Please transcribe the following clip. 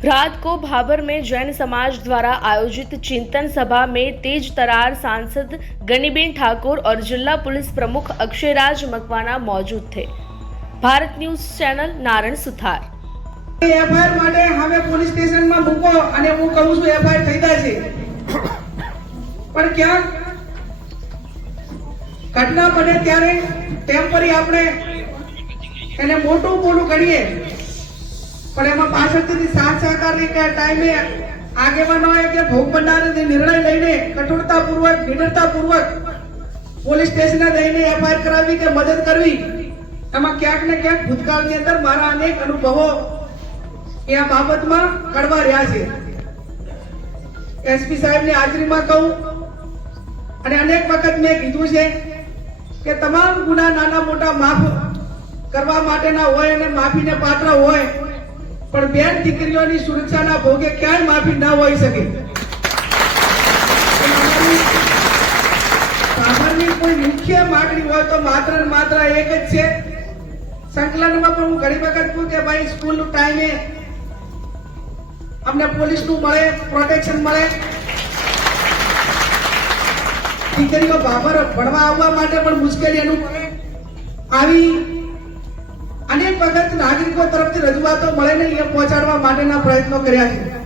रात को भाबर में जैन समाज द्वारा आयोजित चिंतन सभा में तेज तरार सांसद गनीबेन ठाकुर और जिला पुलिस प्रमुख अक्षयराज मकवाना मौजूद थे। Bharat news channel Narayan Suthar. FIR માટે હવે પોલીસ સ્ટેશનમાં મૂકો અને હું કહું છું એફઆઈઆર થઈ જાય છે, પણ ક્યાં ઘટના બને ત્યારે ટેમ્પરરી આપણે એને મોટું બોલું કરીએ, પણ એમાં પાછળથી સાથ સહકારની કે ટાઈમે આગેવાનોએ કે ભોગ બનનારે નિર્ણય લઈને કઠોરતાપૂર્વક નિડરતાપૂર્વક પોલીસ સ્ટેશને જઈને એફઆઈઆર કરાવી કે મદદ કરવી, એમાં ક્યાંક ને ક્યાંક ભૂતકાળની અંદર મારા અનેક અનુભવો એ આ બાબતમાં કડવા રહ્યા છે। એસપી સાહેબની હાજરીમાં કહું અને અનેક વખત મેં કીધું છે કે તમામ ગુના નાના મોટા માફ કરવા માટેના હોય અને માફીને પાત્ર હોય, પણ બેન દીકરીઓની સુરક્ષાના ભોગે ક્યાંય માફી ના હોઈ શકે। સામાન્ય કોઈ મુખ્ય માગણી હોય તો માત્ર ને માત્ર એક જ છે। સંકલનમાં પણ હું ઘણી વખત કહું કે ભાઈ સ્કૂલનો ટાઈમે અમને પોલીસનું મળે, પ્રોટેક્શન મળે, દીકરીઓ બાબર ભણવા આવવા માટે પણ મુશ્કેલી અનુભવે, આવી અનેક વખત નાગરિકો તરફથી રજૂઆતો મળે ને એ પહોંચાડવા માટેના પ્રયત્નો કર્યા છે।